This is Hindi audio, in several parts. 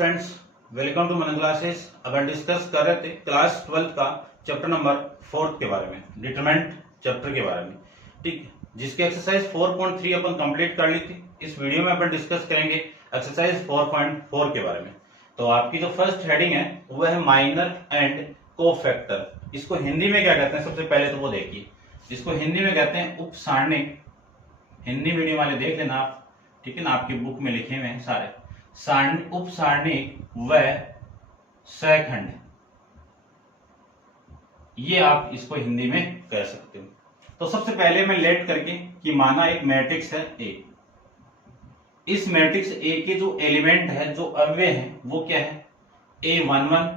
फ्रेंड्स, वेलकम टू मन क्लासेस। अब हम डिस्कस कर रहे थे क्लास 12 का चैप्टर नंबर 4 के बारे में, डिटरमिनेंट चैप्टर के बारे में। ठीक, जिसकी एक्सरसाइज 4.3 अपन कंप्लीट कर ली थी। इस वीडियो में अपन डिस्कस करेंगे एक्सरसाइज 4.4 के बारे में। तो आपकी जो फर्स्ट हेडिंग है वो है माइनर एंड कोफैक्टर। इसको हिंदी में क्या कहते हैं, सबसे पहले तो वो देखिए। इसको हिंदी में कहते हैं उपसारणिक। हिंदी मीडियम वाले देख लेना आप, ठीक है ना, आपकी बुक में लिखे हुए हैं सारे। उपसारणिक व सहखंड, ये आप इसको हिंदी में कह सकते हो। तो सबसे पहले मैं लेट करके कि माना एक मैट्रिक्स है ए। इस मैट्रिक्स ए के जो एलिमेंट है, जो अव्यय है, वो क्या है? A11,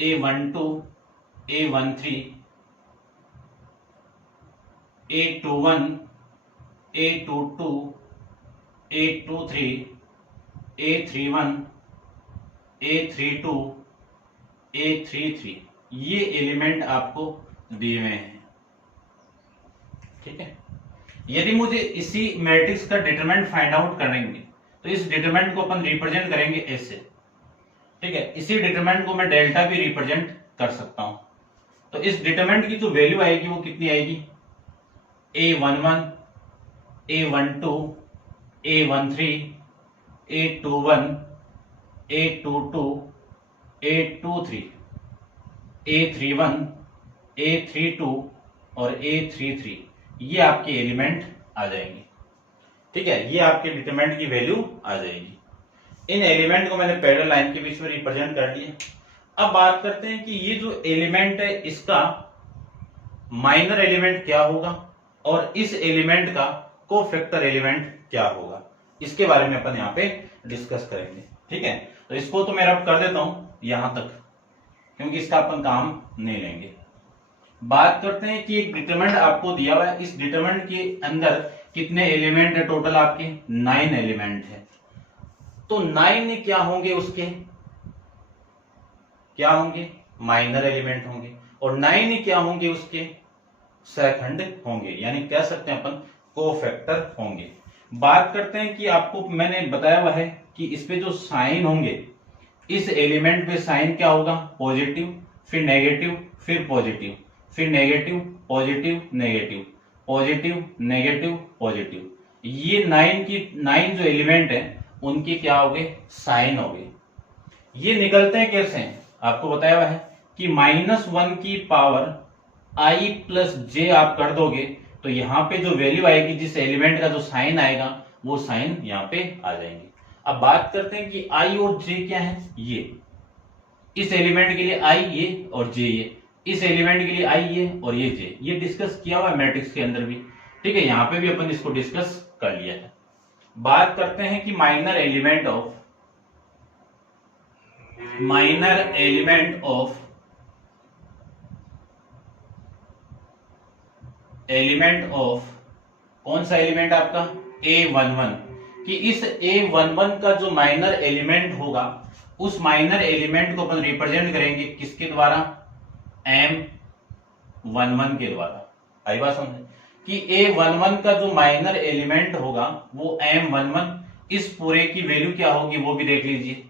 A12, A13, A21, A22, A23, A31, A32, A33, ये एलिमेंट आपको दिए हुए हैं। ठीक है, यदि मुझे इसी मैट्रिक्स का डिटरमिनेंट फाइंड आउट करेंगे तो इस डिटरमिनेंट को अपन रिप्रेजेंट करेंगे एस से। ठीक है, इसी डिटरमिनेंट को मैं डेल्टा भी रिप्रेजेंट कर सकता हूं। तो इस डिटरमिनेंट की जो वैल्यू आएगी वो कितनी आएगी? A11, A12, A13, A21, A22, A23, A31, A32 और A33, ये आपके एलिमेंट आ जाएंगे। ठीक है, ये आपके डिटरमिनेंट की वैल्यू आ जाएगी। इन एलिमेंट को मैंने पैरेलल लाइन के बीच में रिप्रेजेंट कर दिया। अब बात करते हैं कि ये जो एलिमेंट है इसका माइनर एलिमेंट क्या होगा और इस एलिमेंट का कोफैक्टर एलिमेंट क्या होगा, इसके बारे में अपन यहाँ पे डिस्कस करेंगे। ठीक है, तो इसको तो मैं रब कर देता हूं यहां तक, क्योंकि इसका अपन काम नहीं लेंगे। बात करते हैं कि एक डिटरमिनेंट आपको दिया हुआ है। इस डिटरमिनेंट के अंदर कितने एलिमेंट है? टोटल आपके 9 एलिमेंट है। तो 9 क्या होंगे? उसके क्या होंगे? माइनर एलिमेंट होंगे। और 9 क्या होंगे? उसके सहखंड होंगे, यानी कह सकते हैं अपन कोफैक्टर होंगे। बात करते हैं कि आपको मैंने बताया हुआ है कि इस पे जो साइन होंगे, इस एलिमेंट पे साइन क्या होगा? पॉजिटिव, फिर नेगेटिव, फिर पॉजिटिव, फिर negative, positive, negative, positive, negative, positive. ये 9 जो एलिमेंट है उनके क्या हो गए? साइन हो गए। ये निकलते हैं कैसे? आपको बताया हुआ है कि -1 की पावर i प्लस जे आप कर दोगे तो यहां पे जो वैल्यू आएगी, जिस एलिमेंट का जो साइन आएगा, वो साइन यहां पे आ जाएंगे। अब बात करते हैं कि i और j क्या है? ये इस एलिमेंट के लिए i ये और j ये, इस एलिमेंट के लिए i ये और ये j। ये डिस्कस किया हुआ है मैट्रिक्स के अंदर भी। ठीक है, यहां पे भी अपन इसको डिस्कस कर लिया है। बात करते हैं कि माइनर एलिमेंट ऑफ कौन सा एलिमेंट आपका? A11, कि इस A11 का जो माइनर एलिमेंट होगा, उस माइनर एलिमेंट को अपन रिप्रेजेंट करेंगे किसके द्वारा? M11 के द्वारा। आई बात समझ कि A11 का जो माइनर एलिमेंट होगा वो M11। इस पूरे की वैल्यू क्या होगी वो भी देख लीजिए।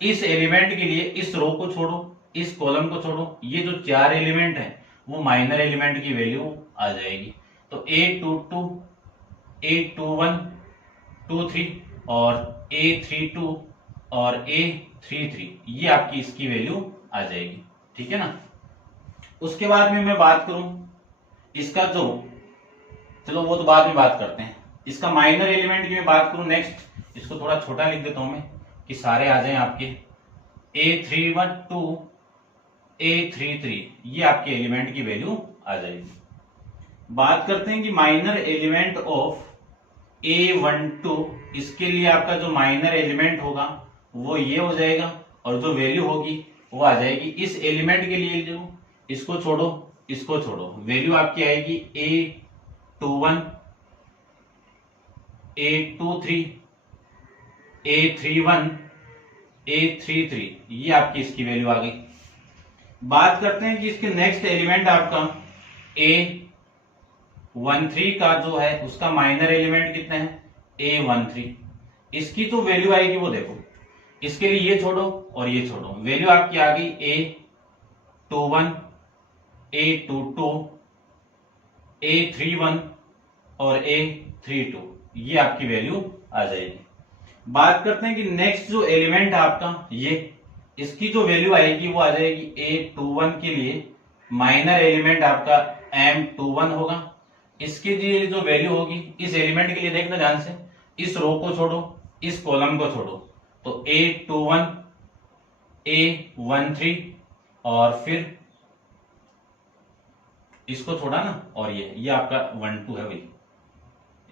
इस एलिमेंट के लिए इस रो को छोड़ो, इस कॉलम को छोड़ो, ये जो 4 एलिमेंट है वो माइनर एलिमेंट की वैल्यू आ जाएगी। तो A22, A21, 23 और A32 और A33, ये आपकी इसकी वैल्यू आ जाएगी। ठीक है ना। उसके बाद में मैं बात करूं इसका जो, चलो वो तो बाद में बात करते हैं। इसका माइनर एलिमेंट की मैं बात करूं नेक्स्ट, इसको थोड़ा छोटा लिख देता हूं मैं कि सारे आ जाएं आपके। A31, A33, ये आपके एलिमेंट की वैल्यू आ जाएगी। बात करते हैं कि माइनर एलिमेंट ऑफ A12, इसके लिए आपका जो माइनर एलिमेंट होगा वो ये हो जाएगा और जो वैल्यू होगी वो आ जाएगी। इस एलिमेंट के लिए जो, इसको छोड़ो, इसको छोड़ो, वैल्यू आपकी आएगी A21, A23, A31, A33, ये आपकी इसकी वैल्यू आ गई। बात करते हैं कि इसके नेक्स्ट एलिमेंट आपका A13 का जो है उसका माइनर एलिमेंट कितना है? A13। इसकी जो वैल्यू आएगी वो देखो, इसके लिए ये छोड़ो और ये छोड़ो, वैल्यू आपकी आ गई A21, A22, A31 और A32, ये आपकी वैल्यू आ जाएगी। बात करते हैं कि नेक्स्ट जो एलिमेंट है आपका ये, इसकी जो वैल्यू आएगी वो आ जाएगी A21 के लिए माइनर एलिमेंट आपका M21 होगा। इसके लिए जो वैल्यू होगी इस एलिमेंट के लिए देखना ध्यान से, इस रो को छोड़ो, इस कॉलम को छोड़ो, तो A21, A13 और फिर इसको छोड़ा ना, और ये आपका 12 है भाई,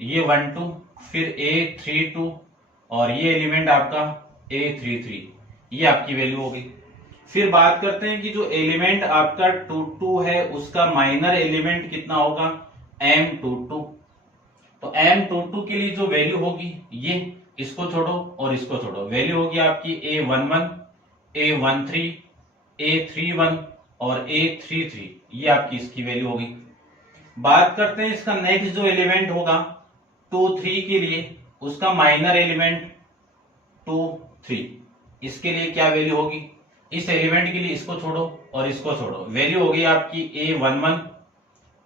ये 12, फिर A32 और ये एलिमेंट आपका A33, ये आपकी वैल्यू होगी। फिर बात करते हैं कि जो एलिमेंट आपका 22 है उसका माइनर एलिमेंट कितना होगा, M22। तो M22 के लिए जो वैल्यू होगी ये, इसको छोड़ो और इसको छोड़ो, वैल्यू होगी आपकी A11, A13, A31 और A33, ये आपकी इसकी वैल्यू होगी। बात करते हैं इसका नेक्स्ट जो एलिमेंट होगा 23 के लिए, उसका माइनर एलिमेंट 23, इसके लिए क्या वैल्यू होगी, इस एलिमेंट के लिए इसको छोड़ो और इसको छोड़ो, वैल्यू होगी आपकी A11,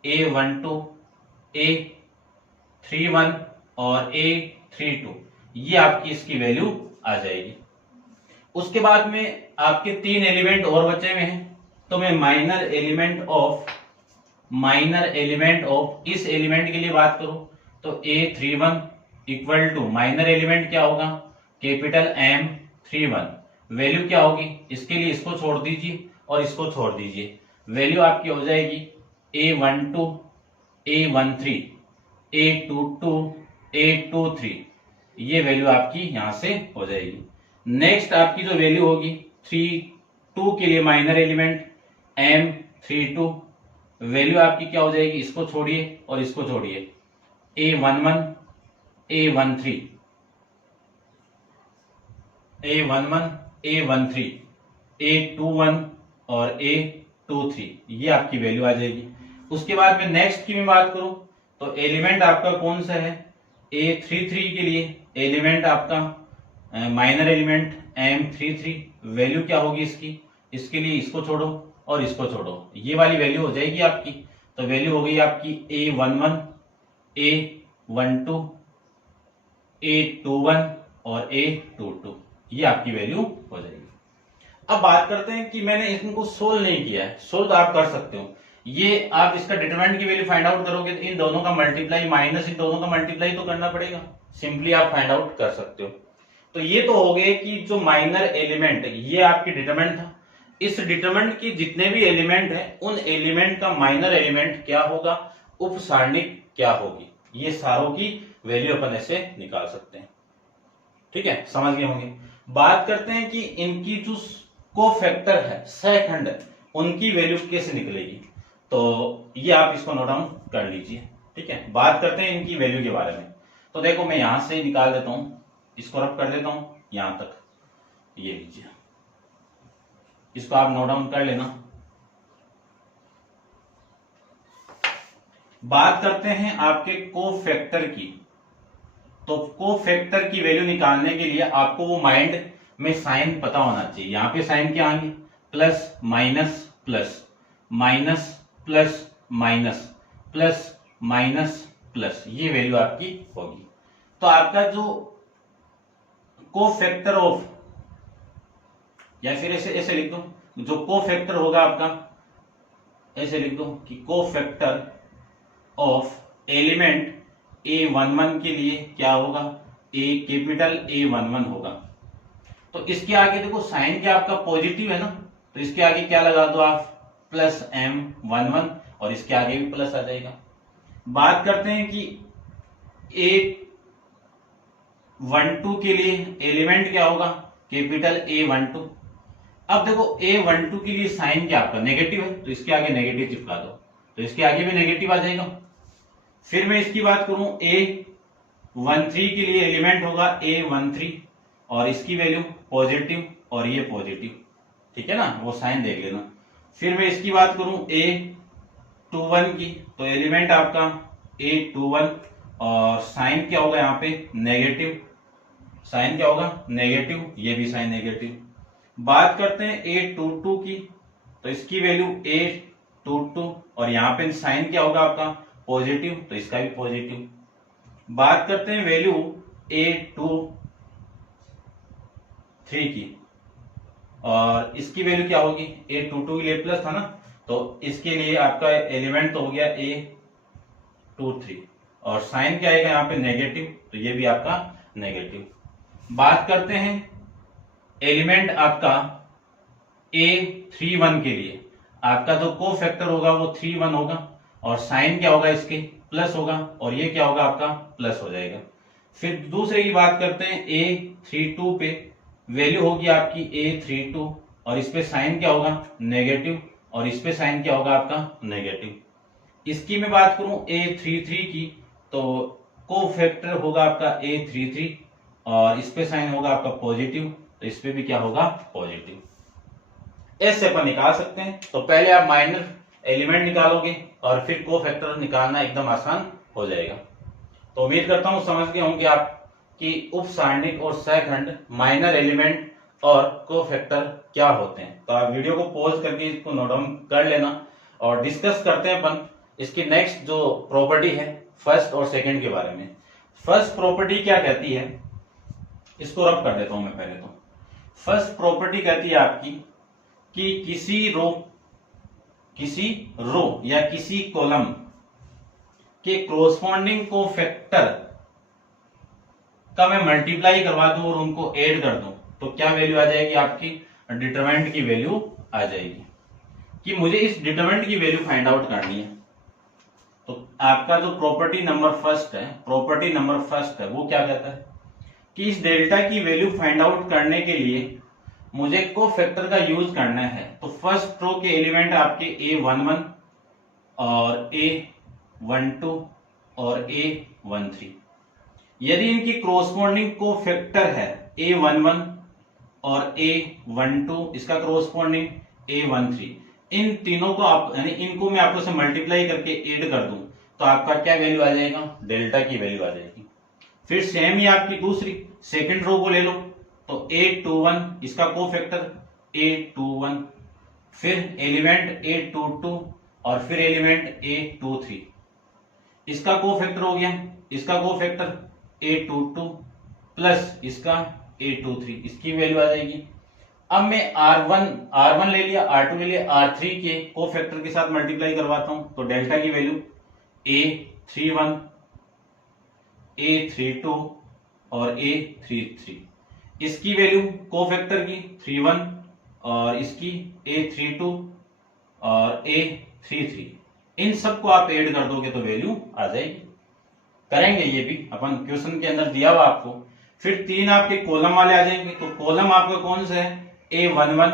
A12, A31 और A32, ये आपकी इसकी वैल्यू आ जाएगी। उसके बाद में आपके 3 एलिमेंट और बचे हुए हैं, तो मैं माइनर एलिमेंट ऑफ इस एलिमेंट के लिए बात करूं तो A31 equal to minor element क्या होगा, कैपिटल M31, वैल्यू क्या होगी, इसके लिए इसको छोड़ दीजिए और इसको छोड़ दीजिए, वैल्यू आपकी हो जाएगी A12, A13, A22, A23, ये वैल्यू आपकी यहां से हो जाएगी। नेक्स्ट आपकी जो वैल्यू होगी 32 के लिए माइनर एलिमेंट M32, वैल्यू आपकी क्या हो जाएगी, इसको छोड़िए और इसको छोड़िए, A11, A13, A11, A13, A21 और A23, ये आपकी वैल्यू आ जाएगी। उसके बाद में नेक्स्ट की मैं बात करूं तो एलिमेंट आपका कौन सा है, A33 के लिए एलिमेंट आपका माइनर एलिमेंट M33, वैल्यू क्या होगी इसकी, इसके लिए इसको छोड़ो और इसको छोड़ो, ये वाली वैल्यू हो जाएगी आपकी। तो वैल्यू हो गई आपकी A11, A12, A21 और A22, ये आपकी वैल्यू हो जाएगी। अब बात करते हैं कि मैंने इनको सोल्व नहीं किया है, सोल्व आप कर सकते हो, ये आप इसका डिटरमिनेंट की वैल्यू फाइंड आउट करोगे तो इन दोनों का मल्टीप्लाई माइनस इन दोनों का मल्टीप्लाई तो करना पड़ेगा, सिंपली आप फाइंड आउट कर सकते हो। तो ये तो हो गए कि जो माइनर एलिमेंट, ये आपकी डिटरमिनेंट था, इस डिटरमिनेंट की जितने भी एलिमेंट हैं उन एलिमेंट का माइनर एलिमेंट क्या होगा, उप सारणिक क्या होगी, ये सारों की वैल्यू अपन ऐसे निकाल सकते हैं। ठीक है, समझ गए होंगे। बात करते हैं कि इनकी जो कोफैक्टर है, सहखंड, उनकी वैल्यू कैसे निकलेगी, तो ये आप इसको नोट डाउन कर लीजिए। ठीक है, बात करते हैं इनकी वैल्यू के बारे में। तो देखो मैं यहां से निकाल देता हूं, इसको रब कर देता हूं यहां तक, ये लीजिए, इसको आप नोट डाउन कर लेना। बात करते हैं आपके कोफैक्टर की, तो कोफैक्टर की वैल्यू निकालने के लिए आपको वो माइंड में साइन पता होना चाहिए। यहां पे साइन क्या आएंगे, plus minus plus, minus plus minus, plus minus plus, ये वैल्यू आपकी होगी। तो आपका जो कोफैक्टर ऑफ, या फिर ऐसे ऐसे लिख दो, जो कोफैक्टर होगा आपका, ऐसे लिख दो कि कोफैक्टर ऑफ एलिमेंट A11 के लिए क्या होगा, कैपिटल A11 होगा। तो इसके आगे देखो साइन क्या आपका पॉजिटिव है ना, तो इसके आगे क्या लगा दो आप, प्लस M11, और इसके आगे भी प्लस आ जाएगा। बात करते हैं कि A12 के लिए एलिमेंट क्या होगा, कैपिटल A12। अब देखो A12 के लिए साइन क्या आपका नेगेटिव है, तो इसके आगे नेगेटिव चिपका दो, तो इसके आगे भी नेगेटिव आ जाएगा। फिर मैं इसकी बात करूं A13 के लिए एलिमेंट होगा A13, और इसकी वैल्यू पॉजिटिव और ये पॉजिटिव, ठीक है ना, वो साइन देख लेना। फिर मैं इसकी बात करूं A21 की, तो एलिमेंट आपका A21 और साइन क्या होगा यहाँ पे नेगेटिव, साइन क्या होगा नेगेटिव, ये भी साइन नेगेटिव। बात करते हैं A22 की, तो इसकी वैल्यू A22 और यहाँ पे साइन क्या होगा आपका पॉजिटिव, तो इसका भी पॉजिटिव। बात करते हैं वैल्यू A23 की, और इसकी वैल्यू क्या होगी, A22 के लिए प्लस था ना, तो इसके लिए आपका एलिमेंट तो हो गया A23 और साइन क्या आएगा यहाँ पे नेगेटिव, तो ये भी आपका नेगेटिव। बात करते हैं एलिमेंट आपका A31 के लिए, आपका जो को फैक्टर होगा वो 31 होगा और साइन क्या होगा इसके प्लस होगा और ये क्या होगा आपका प्लस हो जाएगा। फिर दूसरे की बात करते हैं A32 पे, वैल्यू होगी आपकी A32 और इस पे साइन क्या होगा नेगेटिव और इस पे साइन क्या होगा आपका नेगेटिव। इसकी मैं बात करूं A33 की, तो को फैक्टर होगा आपका A33 और इस पे साइन होगा आपका पॉजिटिव, तो इस पे भी क्या होगा पॉजिटिव। ऐसे अपन निकाल सकते हैं। तो पहले आप माइनर एलिमेंट निकालोगे और फिर को फैक्टर निकालना एकदम आसान हो जाएगा। तो उम्मीद करता हूं समझ गए होंगे आप कि उप सारणिक और सहखंड, माइनर एलिमेंट और को फैक्टर क्या होते हैं। तो आप वीडियो को पॉज करके इसको नोट डाउन कर लेना और डिस्कस करते हैं अपन इसकी नेक्स्ट जो प्रॉपर्टी है फर्स्ट और सेकंड के बारे में। फर्स्ट प्रॉपर्टी क्या कहती है, इसको रब कर देता हूं मैं पहले। तो फर्स्ट प्रॉपर्टी कहती है आपकी कि किसी रो या किसी कॉलम के कोरस्पॉन्डिंग को फैक्टर का मैं मल्टीप्लाई करवा दूं और उनको ऐड कर दूं, तो क्या वैल्यू आ जाएगी आपकी, डिटरमिनेंट की वैल्यू आ जाएगी। कि मुझे इस डिटरमिनेंट की वैल्यू फाइंड आउट करनी है, तो आपका जो प्रॉपर्टी नंबर फर्स्ट है वो क्या कहता है कि इस डेल्टा की वैल्यू फाइंड आउट करने के लिए मुझे को फैक्टर का यूज करना है। तो फर्स्ट रो के एलिमेंट आपके A11 और A12 और A13, यदि इनकी कोरस्पॉन्डिंग को फैक्टर है A11 और A12, इसका कोरस्पॉन्डिंग A13, इन तीनों को आप यानी इनको मैं आपको से मल्टीप्लाई करके ऐड कर दूं, तो आपका क्या वैल्यू आ जाएगा, डेल्टा की वैल्यू आ जाएगी। फिर सेम ही आपकी दूसरी सेकंड रो को ले लो, तो A21 इसका को फैक्टर A21, फिर एलिमेंट A22 और फिर एलिमेंट A23, इसका को फैक्टर हो गया, इसका को फैक्टर A22 प्लस इसका A23, इसकी वैल्यू आ जाएगी। अब मैं R1 ले लिया, R2 ले लिया, R3 के को फैक्टर के साथ मल्टीप्लाई करवाता हूं, तो डेल्टा की वैल्यू A31, A32 और A33, इसकी वैल्यू को फैक्टर की 31 और इसकी A32 और A33, इन सबको आप ऐड कर दोगे तो वैल्यू आ जाएगी। करेंगे ये भी अपन, क्वेश्चन के अंदर दिया हुआ आपको। फिर तीन आपके कॉलम वाले आ जाएंगे, तो कॉलम आपका कौन सा है, A11,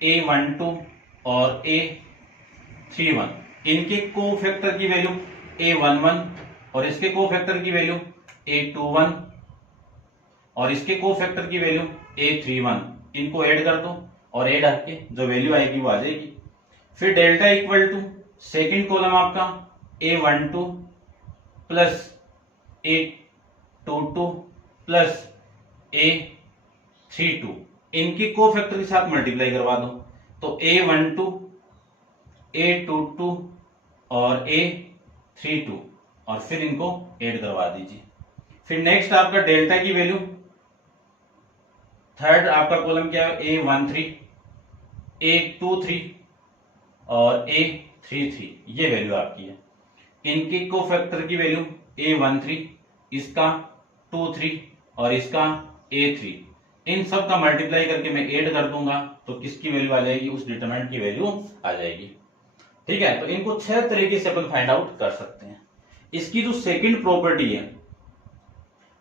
A12 और A31, इनके को फैक्टर की वैल्यू A11 और इसके को फैक्टर की वैल्यू A21 और इसके को फैक्टर की वैल्यू A31, इनको ऐड कर दो और ऐड करके जो वैल्यू आएगी वो आ जाएगी। फिर delta equal to second column आपका A12 plus A22 plus A32, इनकी को फैक्टर के साथ मल्टीप्लाई करवा दो, तो A12, A22 और A32 और फिर इनको ऐड करवा दीजिए। फिर नेक्स्ट आपका डेल्टा की वैल्यू, थर्ड आपका कॉलम क्या है, A13, A23 और A33, ये वैल्यू आपकी है। इनकी को फैक्टर की वैल्यू A13, इसका 23 और इसका A3, इन सब का मल्टीप्लाई करके मैं ऐड कर दूंगा, तो किसकी वैल्यू आ जाएगी, उस डिटरमिनेंट की वैल्यू आ जाएगी। ठीक है, तो इनको 6 तरीके से अपन फाइंड आउट कर सकते हैं। इसकी जो सेकंड प्रॉपर्टी है,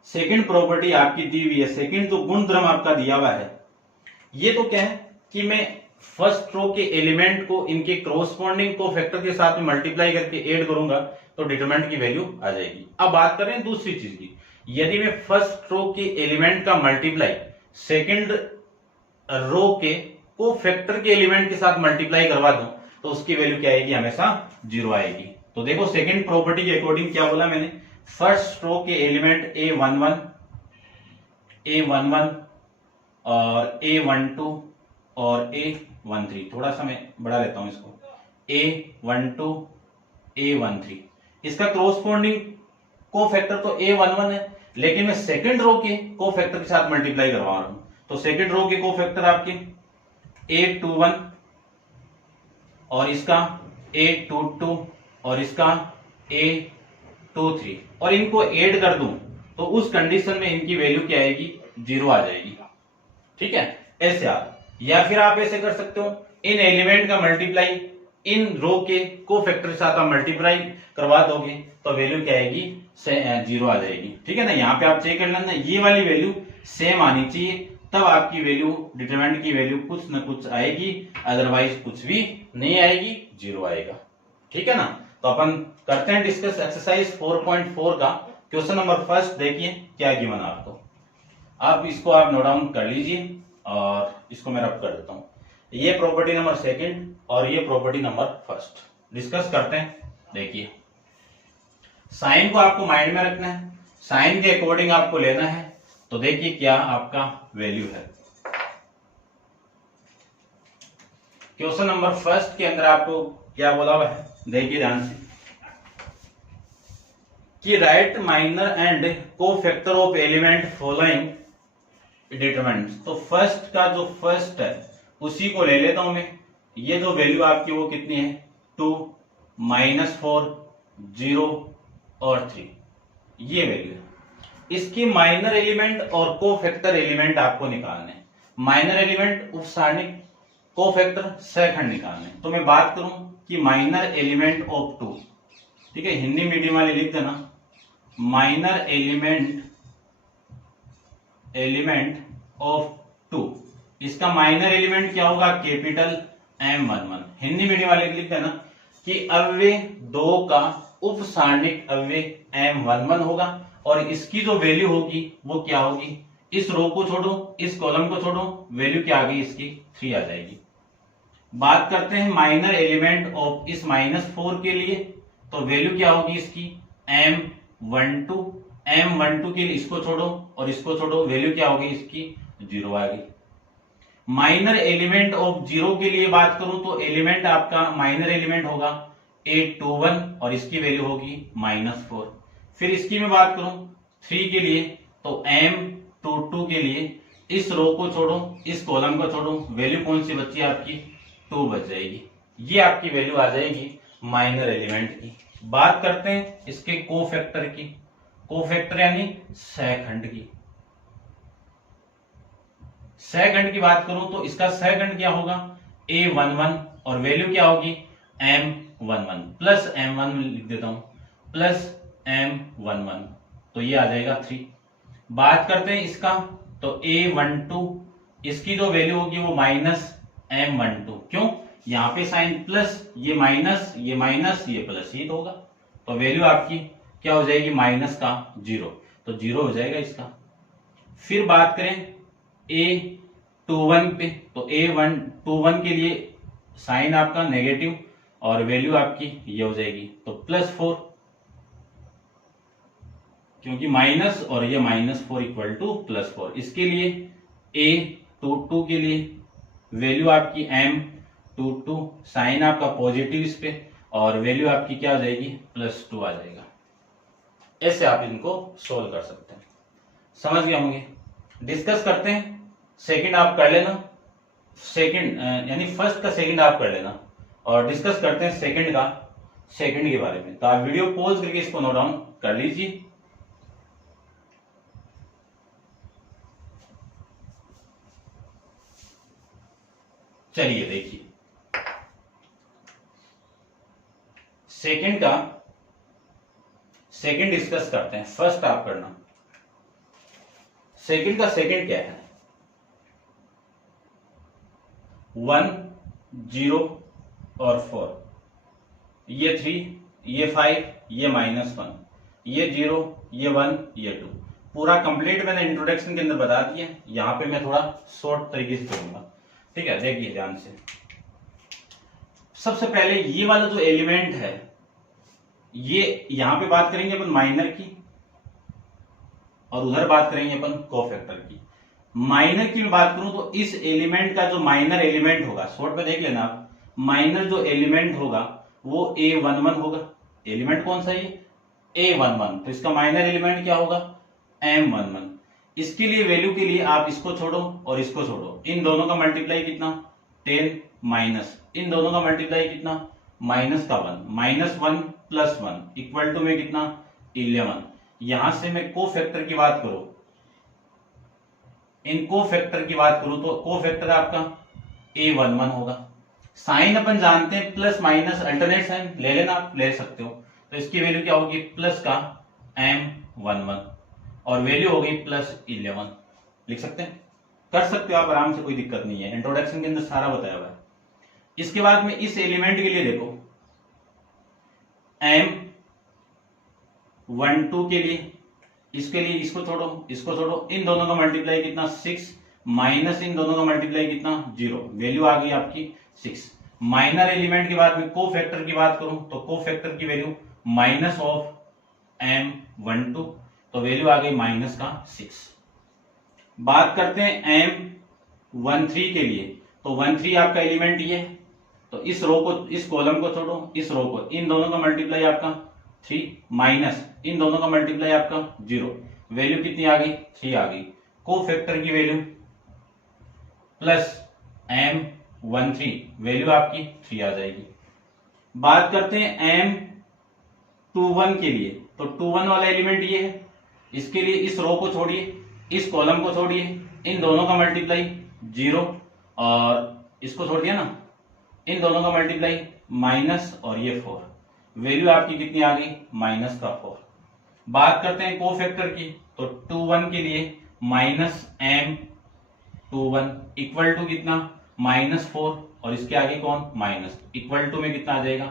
सेकंड प्रॉपर्टी आपकी दी हुई है, सेकंड जो गुणधर्म आपका दिया हुआ है, ये तो क्या है कि मैं फर्स्ट रो के एलिमेंट को इनके कोरस्पॉन्डिंग को फैक्टर के साथ में मल्टीप्लाई करके ऐड करूंगा तो डिटरमिनेंट की वैल्यू आ जाएगी। अब बात करें दूसरी चीज की, यदि मैं फर्स्ट रो के एलिमेंट का मल्टीप्लाई सेकंड रो के को फैक्टर के एलिमेंट के साथ मल्टीप्लाई करवा दूं, तो उसकी वैल्यू क्या आएगी, हमेशा 0 आएगी। तो देखो सेकंड प्रॉपर्टी के अकॉर्डिंग क्या बोला मैंने, फर्स्ट रो के एलिमेंट A11, A11 और A12 और A13, थोड़ा सा मैं बढ़ा लेता हूं इसको, A12 A13, इसका कोरस्पोंडिंग कोफैक्टर तो A11 है, लेकिन मैं सेकंड रो के कोफैक्टर के साथ मल्टीप्लाई करवा रहा हूं, तो सेकंड रो के कोफैक्टर आपके A21 और इसका A22 और इसका A23, और इनको ऐड कर दूं तो उस कंडीशन में इनकी वैल्यू क्या आएगी, 0 आ जाएगी। ठीक है, ऐसे आप, या फिर आप ऐसे कर सकते हो, इन एलिमेंट का मल्टीप्लाई इन रो के कोफैक्टर के साथ आप मल्टीप्लाई करवा दोगे तो वैल्यू क्या आएगी, 0 आ जाएगी। ठीक है ना, यहाँ पे आप चेक कर लेना, ये वाली वैल्यू सेम आनी चाहिए, तब आपकी वैल्यू, डिटरमिनेंट की वैल्यू कुछ ना कुछ आएगी, अदरवाइज कुछ भी नहीं आएगी, 0 आएगा। ठीक है ना, तो अपन करते हैं डिस्कस एक्सरसाइज 4.4 का क्वेश्चन नंबर फर्स्ट। देखिए क्या गिवन आपको, आप इसको आप नोट डाउन कर लीजिए और इसको मैं रब कर देता हूं। ये प्रॉपर्टी नंबर सेकंड और ये प्रॉपर्टी नंबर फर्स्ट डिस्कस करते हैं। देखिए, साइन को आपको माइंड में रखना है, साइन के अकॉर्डिंग आपको लेना है, तो देखिए क्या आपका वैल्यू है। क्वेश्चन नंबर फर्स्ट के अंदर आपको क्या बोला हुआ है, देखिए ध्यान से, कि right minor and cofactor of element following determinants. तो फर्स्ट का जो फर्स्ट है उसी को ले लेता हूं मैं, ये जो वैल्यू आपकी वो कितनी है, 2, -4, 0 और 3, ये वैल्यू है। इसकी माइनर एलिमेंट और कोफैक्टर एलिमेंट आपको निकालने, माइनर एलिमेंट उपसारणिक, कोफैक्टर सहखंड निकालने। तो मैं बात करूं कि माइनर एलिमेंट ऑफ 2, ठीक है, हिंदी मीडियम वाले लिख देना, माइनर एलिमेंट ऑफ 2, इसका माइनर एलिमेंट क्या होगा, कैपिटल M11। हिंदी मीडियम वाले लिख देना कि अव्यय 2 का उपसारणिक अव्यय M11 होगा, और इसकी जो वैल्यू होगी वो क्या होगी, इस रो को छोड़ो, इस कॉलम को छोड़ो, वैल्यू क्या आ गई इसकी, 3 आ जाएगी। बात करते हैं माइनर एलिमेंट ऑफ इस -4 के लिए, तो वैल्यू क्या होगी इसकी, M12, M12 के लिए इसको छोड़ो और इसको छोड़ो, वैल्यू क्या होगी इसकी, 0 आ गई। माइनर एलिमेंट ऑफ 0 के लिए बात करूं तो एलिमेंट आपका माइनर एलिमेंट होगा A21 और इसकी वैल्यू होगी -4। फिर इसकी मैं बात करूं 3 के लिए, तो M22 के लिए इस रो को छोड़ो, इस कॉलम को छोड़ो, वैल्यू कौन सी बची आपकी, 2 बच जाएगी। ये आपकी वैल्यू आ जाएगी माइनर एलिमेंट की। बात करते हैं इसके कोफैक्टर की, कोफैक्टर यानी सहखंड की। सहखंड की बात करूं तो इसका सहखंड क्या होगा, A11 और वैल्यू क्या होगी, M11 प्लस M1 लिख देता हूं, प्लस M11, तो ये आ जाएगा 3। बात करते हैं इसका, तो A12, इसकी जो वैल्यू होगी वो -M12, क्यों, यहां पे साइन प्लस, ये माइनस, ये माइनस, ये प्लस, ये तो होगा, तो वैल्यू आपकी क्या हो जाएगी, माइनस का 0, तो 0 हो जाएगा इसका। फिर बात करें A21 पे, तो A21 के लिए साइन आपका नेगेटिव और वैल्यू आपकी ये हो जाएगी, तो +4, क्योंकि माइनस और ये -4 इक्वल टू +4। इसके लिए A22 के लिए वैल्यू आपकी M22, साइन आपका पॉजिटिव इस पे, और वैल्यू आपकी क्या हो जाएगी, +2 आ जाएगा। ऐसे आप इनको सोल्व कर सकते हैं, समझ गए होंगे। डिस्कस करते हैं, सेकंड आप कर लेना, सेकंड यानी फर्स्ट का सेकंड आप कर लेना, और डिस्कस करते हैं सेकंड के बारे में। तो आप वीडियो पॉज करके इसको नोट डाउन कर लीजिए। चलिए देखिए, सेकंड डिस्कस करते हैं, फर्स्ट आप करना। सेकंड का सेकंड क्या है, 1, 0 और 4, ये 3, ये 5, ये -1, ये 0, ये 1, ये 2, पूरा कंप्लीट मैंने इंट्रोडक्शन के अंदर बता दिया। यहां पे मैं थोड़ा शॉर्ट तरीके से करूंगा, ठीक है। देखिए ध्यान से, सबसे पहले ये वाला जो एलिमेंट है, ये यहां पे बात करेंगे अपन माइनर की, और उधर बात करेंगे अपन कोफैक्टर की। माइनर की मैं बात करूं तो इस एलिमेंट का जो माइनर एलिमेंट होगा, शॉर्ट में देख लेना आप, माइनर जो एलिमेंट होगा वो A11 होगा। एलिमेंट कौन सा है? A11। तो इसका माइनर एलिमेंट क्या होगा? M11। इसके लिए वैल्यू के लिए आप इसको छोड़ो और इसको छोड़ो, इन दोनों का मल्टीप्लाई कितना? 10 माइनस इन दोनों का मल्टीप्लाई कितना? माइनस का 1, -1 + 1 इक्वल टू में कितना? 11। यहां से मैं कोफैक्टर की बात करूं, इन कोफैक्टर की बात करूं तो कोफैक्टर आपका A11 होगा। साइन अपन जानते हैं प्लस माइनस अल्टरनेट साइन ले लेना, आप ले सकते हो। तो इसकी वैल्यू क्या होगी? प्लस का M11 और वैल्यू होगी +11। लिख सकते हैं, कर सकते हो आप आराम से, कोई दिक्कत नहीं है, इंट्रोडक्शन के अंदर सारा बताया हुआ है। इसके बाद में इस एलिमेंट के लिए देखो, M12 के लिए, इसके लिए इसको छोड़ो, इसको छोड़ो, इन दोनों का मल्टीप्लाई कितना? 6 माइनस इन दोनों का मल्टीप्लाई कितना? 0। वैल्यू आ गई आपकी 6। माइनर एलिमेंट के बाद में कोफैक्टर की बात करूं तो कोफैक्टर की वैल्यू माइनस ऑफ M12, तो वैल्यू आ गई माइनस का 6। बात करते हैं M13 के लिए, तो 13 आपका एलिमेंट ये है, तो इस रो को, इस कॉलम को छोड़ो, इस रो को, इन दोनों का मल्टीप्लाई आपका 3 माइनस इन दोनों का मल्टीप्लाई आपका 0। वैल्यू कितनी आ गई? 3 आ गई। कोफैक्टर की वैल्यू प्लस M13, वैल्यू आपकी 3 आ जाएगी। बात करते हैं M21 के लिए, तो 21 वाला एलिमेंट ये है, इसके लिए इस रो को छोड़िए, इस कॉलम को छोड़िए, इन दोनों का मल्टीप्लाई 0 और इसको छोड़ दिया ना, इन दोनों का मल्टीप्लाई माइनस और ये 4। वैल्यू आपकी कितनी आ गई? माइनस का 4। बात करते हैं कोफैक्टर की, तो 21 के लिए -M21 इक्वल टू कितना? -4 और इसके आगे कौन? माइनस, इक्वल टू में कितना आ जाएगा?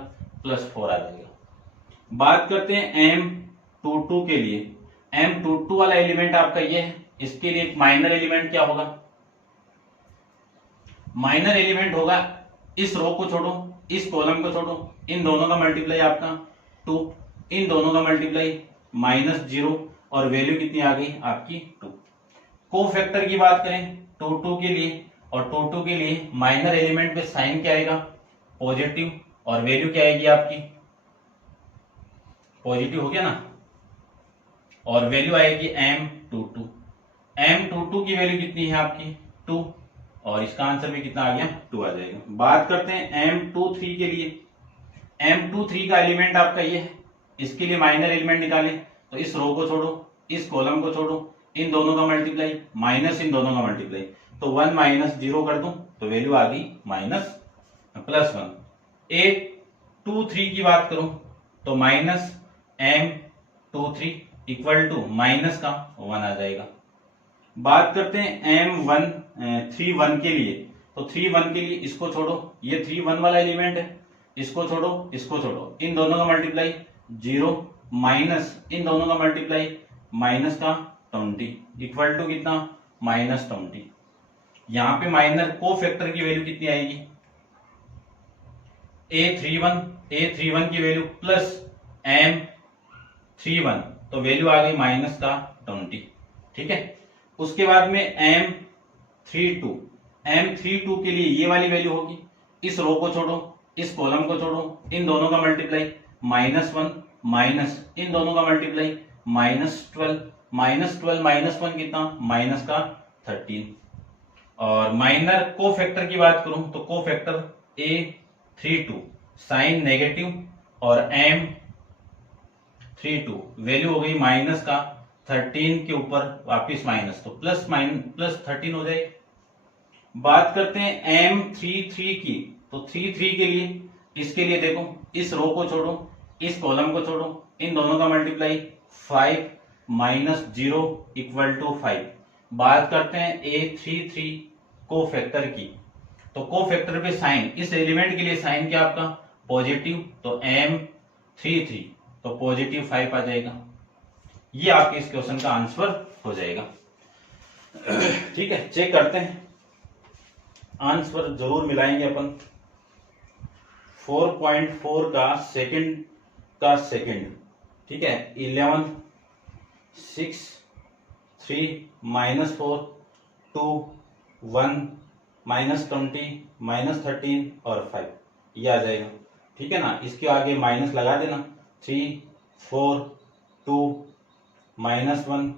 +4 आ जाएगा। बात करते हैं M22 के लिए, M22 वाला एलिमेंट आपका ये है, इसके लिए माइनर एलिमेंट क्या होगा? माइनर एलिमेंट होगा, इस रो को छोड़ो, इस कॉलम को छोड़ो, इन दोनों का मल्टीप्लाई आपका 2, इन दोनों का मल्टीप्लाई -0 और वैल्यू कितनी आ गई आपकी? 2। कोफैक्टर की बात करें 22 के लिए, और 22 के लिए माइनर एलिमेंट पे साइन क्या आएगा? पॉजिटिव, और वैल्यू क्या आएगी आपकी? पॉजिटिव हो गया ना, और वैल्यू आएगी M22। M22 की वैल्यू कितनी है आपकी? 2, और इसका आंसर भी कितना आ गया? 2 आ जाएगा। बात करते हैं M23 के लिए, M23 का एलिमेंट आपका ये है, इसके लिए माइनर एलिमेंट निकाले, तो इस रो को छोड़ो, इस कॉलम को छोड़ो, इन दोनों का मल्टीप्लाई माइनस इन दोनों का मल्टीप्लाई, तो 1 - 0 कर दूं तो वैल्यू आ गई +1। A23 की बात करूं तो -M23 इक्वल टू माइनस का 1 आ जाएगा। बात करते हैं M31 के लिए, तो 31 के लिए इसको छोड़ो, ये 31 वाला एलिमेंट है, इसको छोड़ो, इसको छोड़ो, इन दोनों का मल्टीप्लाई 0 माइनस इन दोनों का मल्टीप्लाई -20 इक्वल टू कितना? -20। यहां पे माइनर कोफैक्टर की वैल्यू कितनी आएगी? A31 की वैल्यू प्लस M31, तो वैल्यू आ गई -20। ठीक है। उसके बाद में M32 के लिए ये वाली वैल्यू होगी, इस रो को छोड़ो, इस कॉलम को छोड़ो, इन दोनों का मल्टीप्लाई -1 माइनस इन दोनों का मल्टीप्लाई -12, -1 कितना? -13। और माइनर कोफैक्टर की बात करूं तो कोफैक्टर A32 साइन नेगेटिव और M32 वैल्यू हो गई -13 के ऊपर वापिस माइनस, तो +13 हो जाएगी। बात करते हैं M33 की, तो 33 के लिए, इसके लिए देखो, इस रो को छोड़ो, इस कॉलम को छोड़ो, इन दोनों का मल्टीप्लाई 5 -0 इक्वल टू 5। बात करते हैं A33 कोफैक्टर की, तो कोफैक्टर पे साइन, इस एलिमेंट के लिए साइन क्या आपका? पॉजिटिव, तो M33 तो +5 आ जाएगा। ये आपके इस क्वेश्चन का आंसर हो जाएगा। ठीक है, चेक करते हैं, आंसर जरूर मिलाएंगे अपन। 4.4 का सेकंड, ठीक है, 11, 6 3 -4 2 1 -20 -13 और 5 ये आ जाएगा। ठीक है ना, इसके आगे माइनस लगा देना, 3 4 2 -1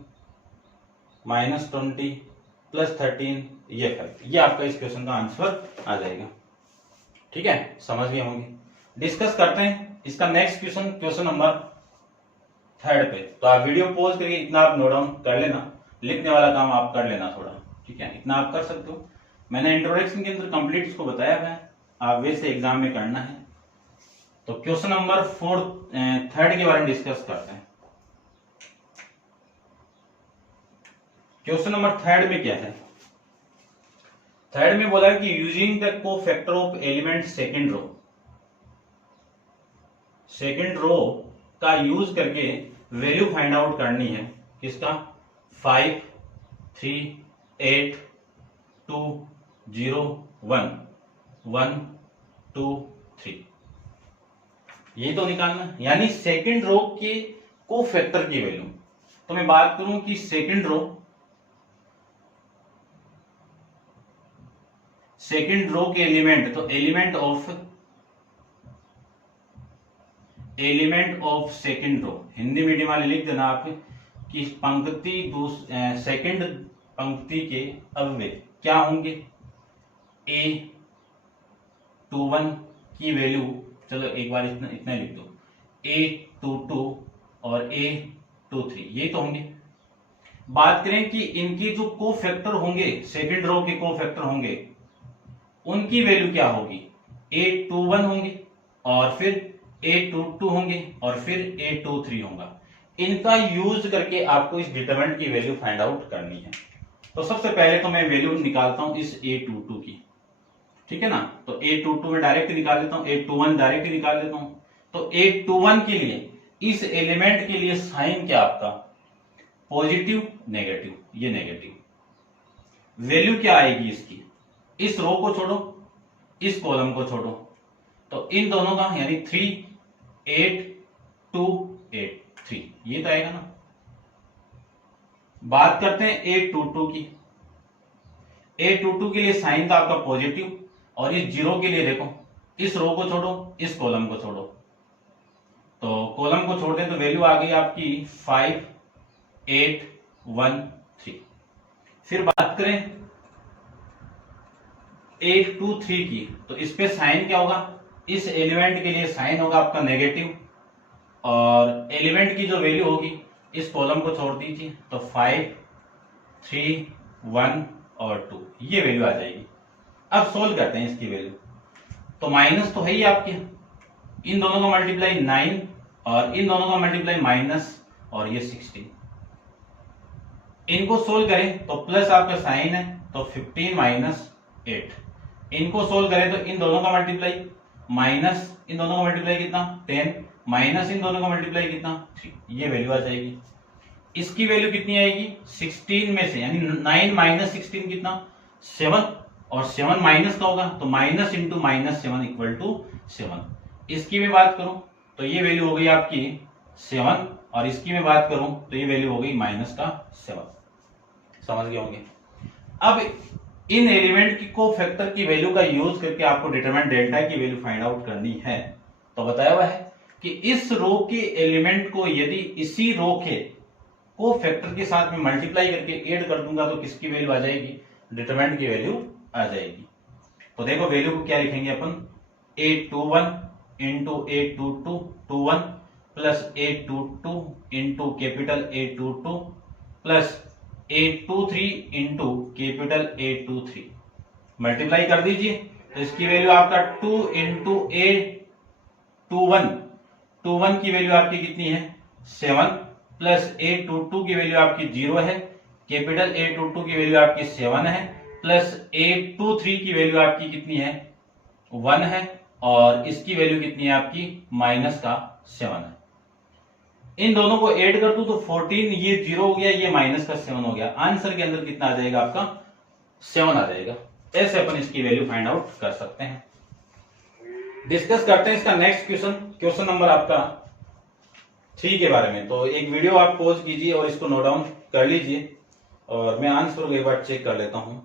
-20 +13 ये 5, ये आपका इस क्वेश्चन का आंसर आ जाएगा। ठीक है, समझ गए होंगे। डिस्कस करते हैं इसका नेक्स्ट क्वेश्चन, क्वेश्चन नंबर 3 पे। तो आप वीडियो पॉज करके इतना आप नोट डाउन कर लेना, लिखने वाला काम आप कर लेना थोड़ा। ठीक है, इतना आप कर सकते हो। मैंने इंट्रोडक्शन के अंदर कंप्लीट इसको बताया है, आप वैसे एग्जाम में करना है। तो क्वेश्चन नंबर 3 के बारे में डिस्कस करते हैं। क्वेश्चन नंबर 3 में क्या है? 3 में बोला है कि using the cofactor of element second row का यूज करके वैल्यू फाइंड आउट करनी है। किसका? 5 3 8 2 0 1 1 2 3 ये तो निकालना, यानी सेकंड रो के कोफैक्टर की वैल्यू। तो मैं बात करूं कि सेकंड रो के एलिमेंट, तो element of second row, Hindi medium वाले लिख देना आप कि सेकंड पंक्ति के अव्यय क्या होंगे? A21 की वैल्यू, चलो एक बार इतना लिख दो, A22 और A23 ये तो होंगे। बात करें कि इनके जो कोफैक्टर होंगे, सेकंड रो के कोफैक्टर होंगे, उनकी वैल्यू क्या होगी? A21 होंगे और फिर A22 होंगे और फिर A23 होगा। इनका यूज करके आपको इस डिटरमिनेंट की वैल्यू फाइंड आउट करनी है। तो सबसे पहले तो मैं वैल्यू निकालता हूं इस A22 की। ठीक है ना, तो A22 में डायरेक्ट निकाल लेता हूं, A21 डायरेक्ट निकाल लेता हूं। तो A21 के लिए, इस एलिमेंट के लिए साइन क्या आपका? पॉजिटिव नेगेटिव, ये नेगेटिव। वैल्यू क्या आएगी इसकी? इस रो को छोड़ो, इस कॉलम को छोड़ो, तो इन दोनों का यानी 3 8 2 8 3 ये तो आएगा ना। बात करते हैं A22 की। A22 के लिए साइन था आपका पॉजिटिव, और इस जीरो के लिए देखो, इस रो को छोड़ो, इस कॉलम को छोड़ो, तो कॉलम को छोड़ दें तो वैल्यू आ गई आपकी 5 8 1 3। फिर बात करें A23 की, तो इस पे साइन क्या होगा? इस एलिमेंट के लिए साइन होगा आपका नेगेटिव, और एलिमेंट की जो वैल्यू होगी, इस कॉलम को छोड़ दीजिए, तो 5 3 1 और 2 ये वैल्यू आ जाएगी। अब सोल्व करते हैं इसकी वैल्यू। तो माइनस तो है ही आपके, इन दोनों का मल्टीप्लाई 9 और इन दोनों का मल्टीप्लाई माइनस और ये 16। इनको सोल्व करें तो प्लस आपका साइन है, तो 15 - 8। इनको सोल्व करें तो इन दोनों का मल्टीप्लाई माइनस इन दोनों का मल्टीप्लाई कितना? 10 माइनस इन दोनों का मल्टीप्लाई कितना? 3। ये वैल्यू आ जाएगी। इसकी वैल्यू कितनी आएगी? 16 में से, यानी 9 - 16 कितना? 7, और 7 माइनस का होगा, तो माइनस इंटू -7 इक्वल टू 7। इसकी मैं बात करूं तो ये वैल्यू हो गई आपकी 7, और इसकी मैं बात करूं तो ये वैल्यू हो गई -7। समझ गए होंगे। अब इन एलिमेंट की कोफैक्टर की वैल्यू का यूज करके आपको डिटरमिनेंट डेल्टा की वैल्यू फाइंड आउट करनी है। तो बताया हुआ है कि इस रो के एलिमेंट को यदि इसी रो के कोफैक्टर के साथ में मल्टीप्लाई करके ऐड कर दूंगा तो किसकी वैल्यू आ जाएगी? डिटरमिनेंट की वैल्यू आ जाएगी। तो देखो वैल्यू को क्या लिखेंगे अपन? A21 into A22 21 plus A22 into capital A22 plus A23 into capital A23 multiply कर दीजिए, तो इसकी वैल्यू आपका 2 इंटू A21 की वैल्यू आपकी कितनी है? 7 प्लस A22 की वैल्यू आपकी 0 है, कैपिटल A22 की वैल्यू आपकी 7 है, प्लस A23 की वैल्यू आपकी कितनी है? 1 है, और इसकी वैल्यू कितनी है आपकी? -7 है। इन दोनों को ऐड कर दूं तो 14, ये 0 हो गया, ये -7 हो गया। आंसर के अंदर कितना आ जाएगा आपका? 7 आ जाएगा। ऐसे अपन इसकी वैल्यू फाइंड आउट कर सकते हैं। डिस्कस करते हैं इसका नेक्स्ट क्वेश्चन, क्वेश्चन नंबर आपका 3 के बारे में। तो एक वीडियो आप पॉज कीजिए और इसको नोट डाउन कर लीजिए। और मैं आंसर एक बार चेक कर लेता हूं।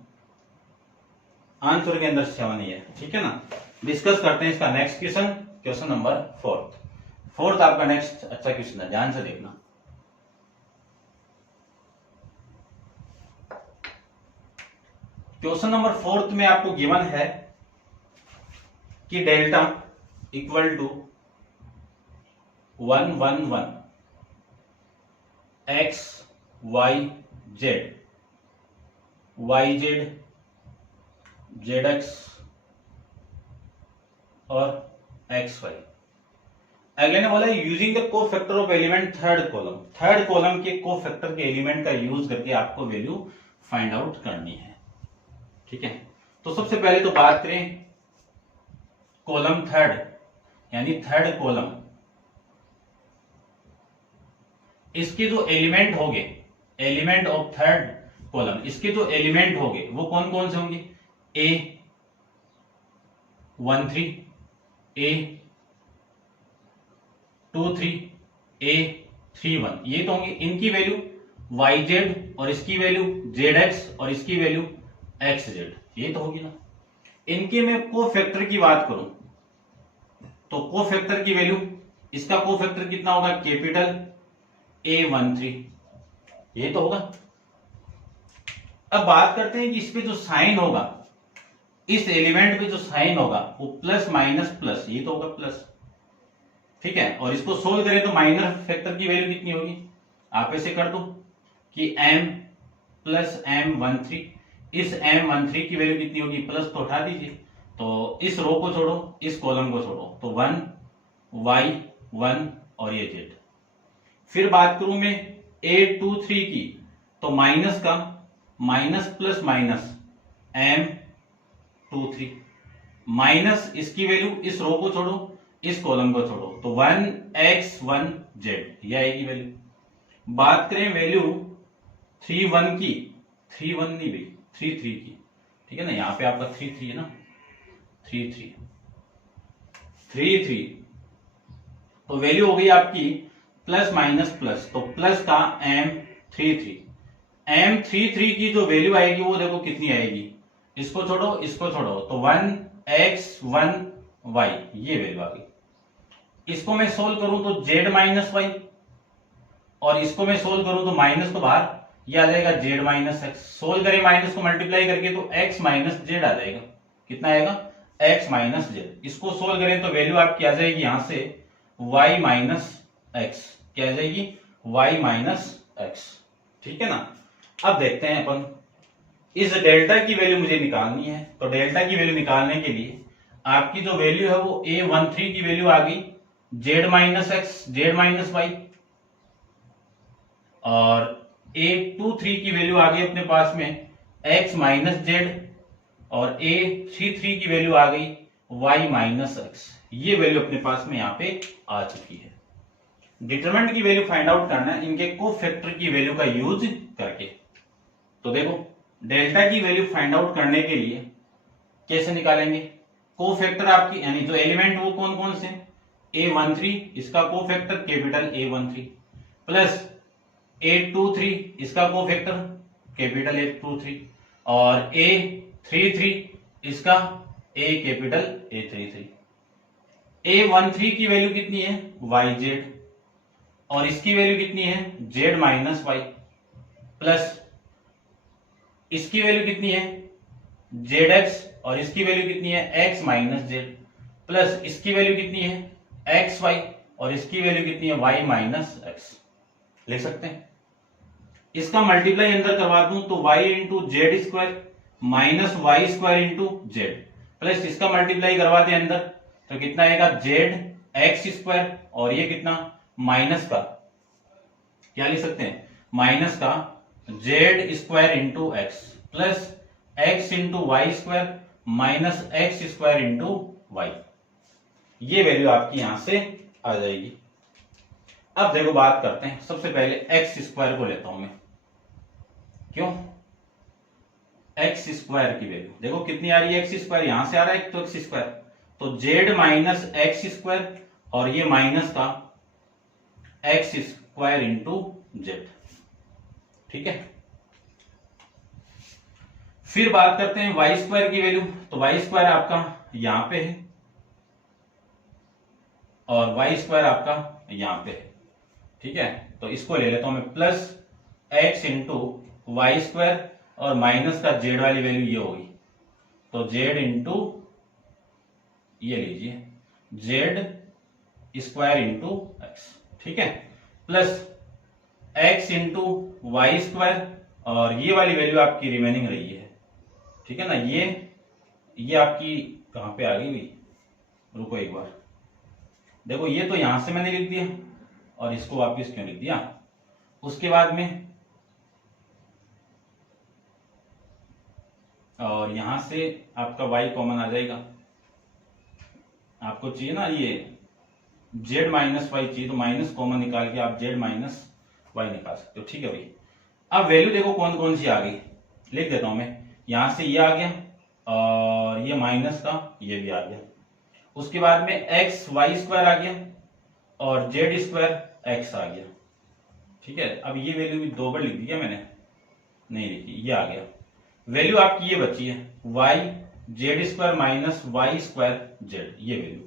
आंसर के अंदर 7 ही है, ठीक है ना। डिस्कस करते हैं इसका नेक्स्ट क्वेश्चन, क्वेश्चन नंबर 4 आपका नेक्स्ट अच्छा क्वेश्चन है, ध्यान से देखना। क्वेश्चन नंबर 4 में आपको गिवन है कि delta equal to 111 x y z, y z, z x और एक्स वाई। अगले ने बोला using the cofactor of element third column के को फैक्टर के एलिमेंट का यूज करके आपको वैल्यू फाइंड आउट करनी है, ठीक है। तो सबसे पहले तो बात करें कॉलम थर्ड, यानी थर्ड कॉलम, इसके जो एलिमेंट होंगे, एलिमेंट ऑफ थर्ड कॉलम, इसके जो एलिमेंट होंगे वो कौन कौन से होंगे? A13, A23, A31, ये तो होंगे। इनकी वैल्यू YZ और इसकी वैल्यू ZX और इसकी वैल्यू XZ, ये तो होगी ना। इनके मैं को फैक्टर की बात करूं तो को फैक्टर की वैल्यू, इसका को फैक्टर कितना होगा? कैपिटल A13, ये तो होगा। अब बात करते हैं कि इस पे जो साइन होगा, इस एलिमेंट पे जो साइन होगा वो प्लस माइनस प्लस, ये तो होगा प्लस, ठीक है। और इसको सोल्व करें तो माइनर फैक्टर की वैल्यू कितनी होगी? आप ऐसे कर दो कि m प्लस M13, इस M13 की वैल्यू कितनी होगी? प्लस, तो उठा दीजिए, तो इस रो को छोड़ो, इस कॉलम को छोड़ो, तो 1 y 1 और ये z। फिर बात करूं मैं A23 की, तो माइनस का minus plus minus M23 minus इसकी वैल्यू, इस रो को छोड़ो, इस कॉलम को छोड़ो, तो 1x1z, ये आएगी वैल्यू। बात करें वैल्यू 31 की, 31 नहीं भाई, 33 की, ठीक है ना। यहां पे आपका 33 है ना, 33, तो वैल्यू हो गई आपकी प्लस माइनस प्लस, तो प्लस का M33 की जो वैल्यू आएगी वो देखो कितनी आएगी, इसको छोड़ो, इसको छोड़ो, तो 1x1y, ये वैल्यू आ गई। इसको मैं सोल्व करूं तो z माइनस वाई, और इसको मैं सोल्व करूं तो माइनस तो बाहर, ये आ जाएगा z माइनस एक्स। सोल्व करें माइनस को मल्टीप्लाई करके तो x माइनस जेड आ जाएगा, कितना आएगा? x minus Z. इसको सोल्व करें तो वैल्यू आपकी आ जाएगी यहां से y माइनस एक्स, क्या आ जाएगी? y माइनस एक्स, ठीक है ना। अब देखते हैं अपन, इस डेल्टा की वैल्यू मुझे निकालनी है, तो डेल्टा की वैल्यू निकालने के लिए आपकी जो वैल्यू है वो A13 की वैल्यू आ गई z minus x, z minus y, और A23 की वैल्यू आ गई अपने पास में x माइनस जेड, और A33 की वैल्यू आ गई y माइनस एक्स। ये वैल्यू अपने पास में यहाँ पे आ चुकी है। डिटरमिनेंट की वैल्यू फाइंड आउट करना है इनके को फैक्टर की वैल्यू का यूज करके। तो देखो डेल्टा की वैल्यू फाइंड आउट करने के लिए कैसे निकालेंगे? को फैक्टर आपकी, यानी जो एलिमेंट वो कौन कौन से? A13, इसका को factor capital A13, plus A23, इसका को फैक्टर कैपिटल A23, और A33, इसका A कैपिटल A33। A13 की वैल्यू कितनी है? YZ, और इसकी वैल्यू कितनी है? Z माइनस वाई, प्लस इसकी वैल्यू कितनी है? ZX, और इसकी वैल्यू कितनी है? X माइनस जेड, प्लस इसकी वैल्यू कितनी है? XY, और इसकी वैल्यू कितनी है? Y minus x. लिख सकते हैं। इसका मल्टीप्लाई अंदर करवा दूं तो y into z square minus y square into z, plus इसका मल्टीप्लाई करवा दें अंदर तो कितना आएगा? ZX स्क्वायर, और ये कितना? माइनस का, क्या लिख सकते हैं? माइनस का z square into x, plus x into y square minus x square into y. ये वैल्यू आपकी यहां से आ जाएगी। अब देखो बात करते हैं, सबसे पहले एक्स स्क्वायर को लेता हूं मैं। क्यों? एक्स स्क्वायर की वैल्यू देखो कितनी आ रही है? एक्स स्क्वायर यहां से आ रहा है तो एक्स स्क्वायर, तो जेड माइनस एक्स स्क्वायर, और ये माइनस का एक्स स्क्वायर इंटू जेड, ठीक है। फिर बात करते हैं वाई स्क्वायर की वैल्यू। तो वाई स्क्वायर आपका यहां पे है और वाई स्क्वायर आपका यहां पे है, ठीक है। तो इसको ले लेता हूं मैं plus x into y square और माइनस का जेड वाली वैल्यू ये होगी, तो जेड इंटू ये लीजिए जेड स्क्वायर इंटू एक्स, ठीक है, plus x into y square और ये वाली वैल्यू आपकी रिमेनिंग रही है, ठीक है ना। ये आपकी कहां पे आ गई भाई, रुको एक बार देखो, ये तो यहां से मैंने लिख दिया और इसको वापिस क्यों लिख दिया। उसके बाद में और यहां से आपका y कॉमन आ जाएगा, आपको चाहिए ना ये z माइनस वाई चाहिए, तो माइनस कॉमन निकाल के आप z माइनस वाई निकाल सकते हो, ठीक है भाई। अब वैल्यू देखो कौन कौन सी आ गई, लिख देता हूं मैं। यहां से ये आ गया और ये माइनस का ये भी आ गया। उसके बाद में एक्स वाई स्क्वायर आ गया और जेड स्क्वायर एक्स आ गया, ठीक है। अब ये वैल्यू भी दो बार लिख दी क्या मैंने, नहीं लिखी, ये आ गया। वैल्यू आपकी ये बची है y z square minus y square z, ये वैल्यू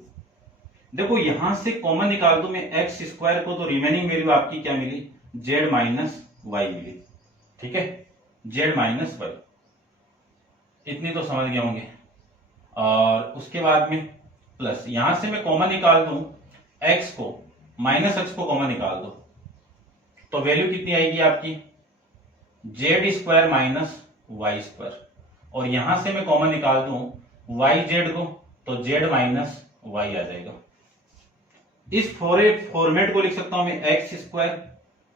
देखो यहां से कॉमन निकाल दूं मैं एक्स स्क्वायर को, तो रिमेनिंग वैल्यू आपकी क्या मिली, जेड माइनस वाई मिली, ठीक है, जेड माइनस वाई, इतनी तो समझ गए होंगे। और उसके बाद में प्लस यहां से मैं कॉमन निकाल दूं एक्स को, माइनस एक्स को कॉमन निकाल दो, तो वैल्यू कितनी आएगी आपकी, z square minus y square, और यहां से मैं कॉमन निकाल दूं वाई जेड को, तो जेड माइनस वाई आ जाएगा। इस फॉर्मेट को लिख सकता हूं मैं x square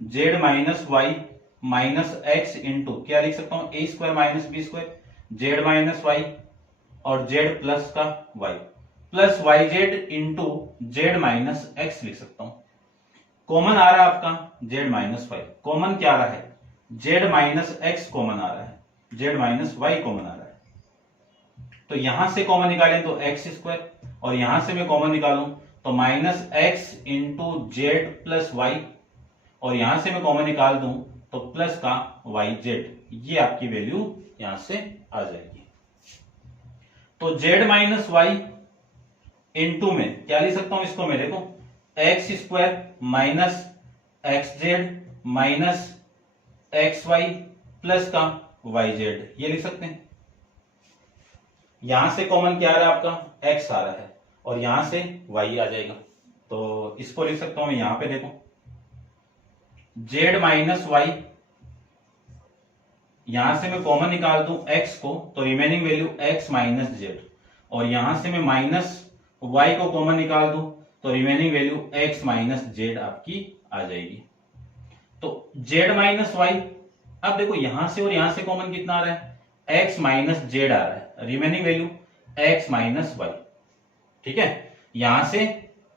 z minus y minus x into क्या लिख सकता हूं, a square minus b square z minus y और जेड प्लस का y plus y z into z minus x लिख सकता हूं। कॉमन आ रहा है आपका जेड माइनस वाई, कॉमन क्या आ रहा है, जेड माइनस एक्स कॉमन आ रहा है, जेड माइनस वाई कॉमन आ रहा है। तो यहां से कॉमन निकालें तो एक्स स्क्वायर और यहां से मैं कॉमन निकालूं तो minus x into z plus y, और यहां से मैं कॉमन निकाल दूं तो प्लस का वाई जेड, ये आपकी वैल्यू यहां से आ जाएगी। तो जेड माइनस वाई इंटू में क्या लिख सकता हूं इसको, मेरे को x square minus x z minus x y plus का वाई जेड, ये लिख सकते हैं। यहां से कॉमन क्या आ रहा है आपका, एक्स आ रहा है और यहां से वाई आ जाएगा, तो इसको लिख सकता हूं मैं यहां पे देखो जेड माइनस वाई, यहां से मैं कॉमन निकाल दूं एक्स को तो remaining value x minus Z, और यहां से मैं माइनस वाई को कॉमन निकाल दूं तो remaining value x minus Z आपकी आ जाएगी। तो जेड माइनस वाई, अब देखो यहां से और यहां से कॉमन कितना आ रहा है, एक्स माइनस जेड आ रहा है, remaining value x minus y, ठीक है। यहां से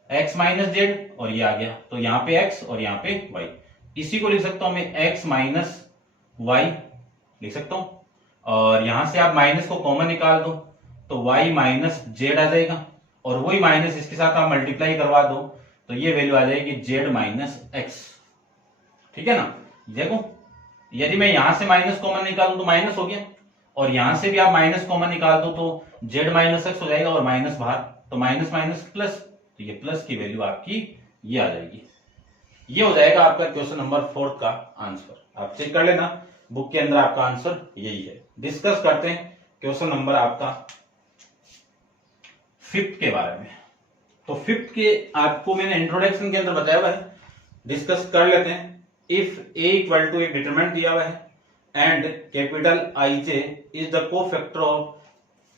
एक्स माइनस जेड और ये आ गया, तो यहां पे एक्स और यहां पे वाई, इसी को लिख सकता हूं मैं एक्स माइनस वाई लिख सकता हूं, और यहां से आप माइनस को कॉमन निकाल दो तो y माइनस जेड आ जाएगा, और वही माइनस इसके साथ आप मल्टीप्लाई करवा दो तो ये वैल्यू आ जाएगी जेड माइनस एक्स, ठीक है ना। देखो यदि मैं यहां से माइनस कॉमन निकालूं तो माइनस हो गया, और यहां से भी आप माइनस कॉमन निकाल दो तो जेड माइनस एक्स हो जाएगा, और माइनस बाहर तो माइनस माइनस प्लस, तो ये प्लस की वैल्यू आपकी ये आ जाएगी। ये हो जाएगा आपका क्वेश्चन नंबर 4 का आंसर, आप चेक कर लेना बुक के अंदर आपका आंसर यही है। डिस्कस करते हैं क्वेश्चन नंबर आपका 5th के बारे में। तो 5th के आपको मैंने इंट्रोडक्शन के अंदर बताया हुआ है, डिस्कस कर लेते हैं। इफ a इक्वल टू एक डिटरमिनेंट दिया हुआ है and capital IJ is the cofactor of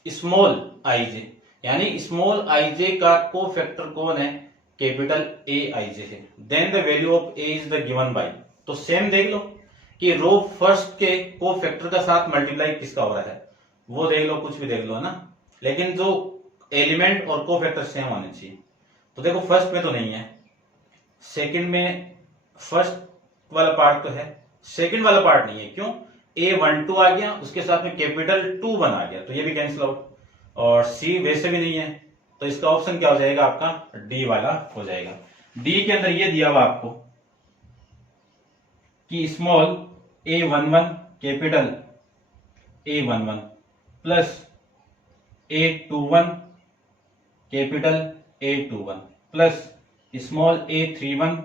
small IJ, यानी स्मॉल IJ का कोफैक्टर कौन है, कैपिटल AIJ है, then the value of a is the given by, तो सेम देख लो कि रो फर्स्ट के कोफैक्टर का साथ मल्टीप्लाई किसका हो रहा है, वो देख लो, कुछ भी देख लो ना, लेकिन जो एलिमेंट और कोफैक्टर सेम होने चाहिए। तो देखो फर्स्ट में तो नहीं है, सेकंड में फर्स्ट वाला पार्ट तो है, सेकंड वाला पार्ट नहीं है, क्यों, A12 आ गया, उसके साथ में कैपिटल 21 आ गया, तो ये भी कैंसिल आउट, और C वैसे भी नहीं है, तो इसका ऑप्शन क्या हो जाएगा आपका, डी वाला हो जाएगा। डी के अंदर ये दिया हुआ आपको कि small A11 capital A11 plus A21 capital A21 plus small a31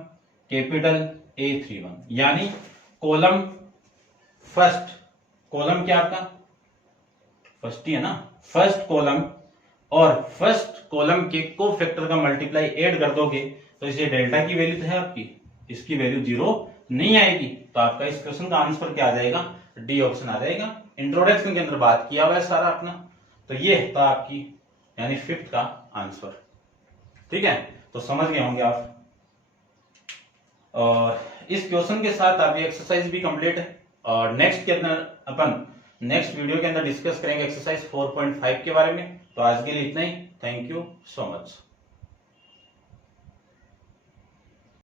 capital A31, यानी कॉलम फर्स्ट, कॉलम क्या आपका फर्स्ट ही है ना, फर्स्ट कॉलम और फर्स्ट कॉलम के को फैक्टर का मल्टीप्लाई ऐड कर दोगे तो इसे डेल्टा की वैल्यू तो है आपकी, इसकी वैल्यू 0 नहीं आएगी। तो आपका इस क्वेश्चन का आंसर क्या आ जाएगा, डी ऑप्शन आ जाएगा। इंट्रोडक्शन के अंदर बात किया हुआ है सारा अपना। तो ये था आपकी यानी फिफ्थ का आंसर। ठीक है, तो समझ गए होंगे आप। और इस क्वेश्चन के साथ आपकी एक्सरसाइज भी कंप्लीट है और नेक्स्ट के अंदर अपन नेक्स्ट वीडियो के अंदर डिस्कस करेंगे एक्सरसाइज 4.5 के बारे में। तो आज के लिए इतना ही। Thank you so much.